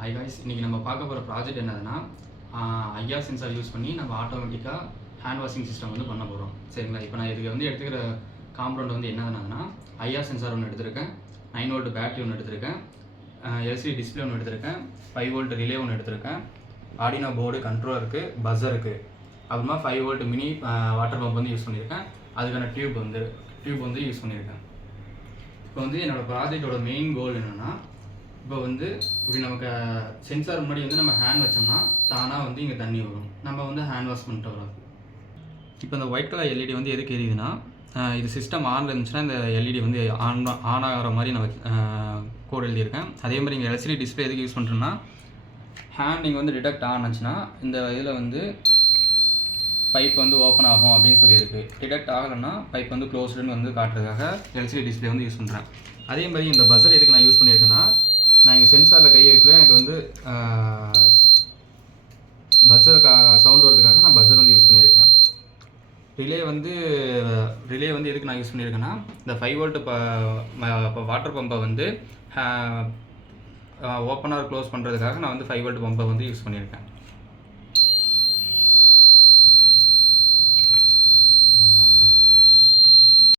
Hi guys, இன்றைக்கி நம்ம பார்க்க போகிற ப்ராஜெக்ட் என்னதுன்னா ஐஆர் சென்சார் யூஸ் பண்ணி நம்ம ஆட்டோமேட்டிக்காக ஹேண்ட் வாஷிங் சிஸ்டம் வந்து பண்ண போகிறோம். சரிங்களா? இப்போ நான் இதுக்கு வந்து எடுத்துக்கிற காம்பவுண்ட் வந்து என்னதுன்னா ஐஆர் சென்சார் ஒன்று எடுத்திருக்கேன், 9 வோல்ட் பேட்டரி ஒன்று எடுத்திருக்கேன், எல்சிடி டிஸ்பிளே ஒன்று எடுத்திருக்கேன், 5 வோல்ட் ரிலே ஒன்று எடுத்திருக்கேன், ஆர்டினோ போர்டு கண்ட்ரோலருக்கு, பஸ்ஸர் இருக்குது, அப்புறமா 5 வோல்ட் மினி வாட்டர் பம்ப் வந்து யூஸ் பண்ணியிருக்கேன். அதுக்கான டியூப் வந்து யூஸ் பண்ணியிருக்கேன். இப்போ வந்து என்னோடய ப்ராஜெக்டோட மெயின் கோல் என்னென்னா, இப்போ வந்து இப்படி நமக்கு சென்சார் முன்னாடி வந்து நம்ம ஹேண்ட் வச்சோம்னா தானாக வந்து இங்கே தண்ணி வரும், நம்ம வந்து ஹேண்ட் வாஷ் பண்ணிட்டு வரோம். இப்போ இந்த ஒயிட் கலர் எல்இடி வந்து எதுக்கு எரியுதுன்னா, இது சிஸ்டம் ஆனில் இருந்துச்சுன்னா இந்த எல்இடி வந்து ஆன் ஆகிற மாதிரி நான் கோட் எழுதியிருக்கேன். அதே மாதிரி இங்கே எல்சிடி டிஸ்பிளே எதுக்கு யூஸ் பண்ணுறேன்னா, ஹேண்ட் இங்கே வந்து டிடெக்ட் ஆனுச்சுன்னா இந்த இதில் வந்து பைப் வந்து ஓப்பன் ஆகும் அப்படின்னு சொல்லியிருக்கு. டிடெக்ட் ஆகலைன்னா பைப் வந்து க்ளோஸ்டுன்னு வந்து காட்டுறதுக்காக எல்சிடி டிஸ்பிளே வந்து யூஸ் பண்ணுறேன். அதே மாதிரி இந்த பஸ்ஸர் எதுக்கு நான் யூஸ் பண்ணியிருக்கேன்னா, நான் இங்கே சென்சாரில் கை வைக்கல, எனக்கு வந்து பஸ்ஸர் சவுண்ட் வரதுக்காக நான் பஸ்ஸர் வந்து யூஸ் பண்ணியிருக்கேன். ரிலே வந்து எதுக்கு நான் யூஸ் பண்ணியிருக்கேன்னா, இந்த 5 வோல்ட் இப்போ வாட்டர் பம்பை வந்து ஓப்பனாக க்ளோஸ் பண்ணுறதுக்காக நான் வந்து 5 வோல்ட் பம்பை வந்து யூஸ் பண்ணியிருக்கேன்.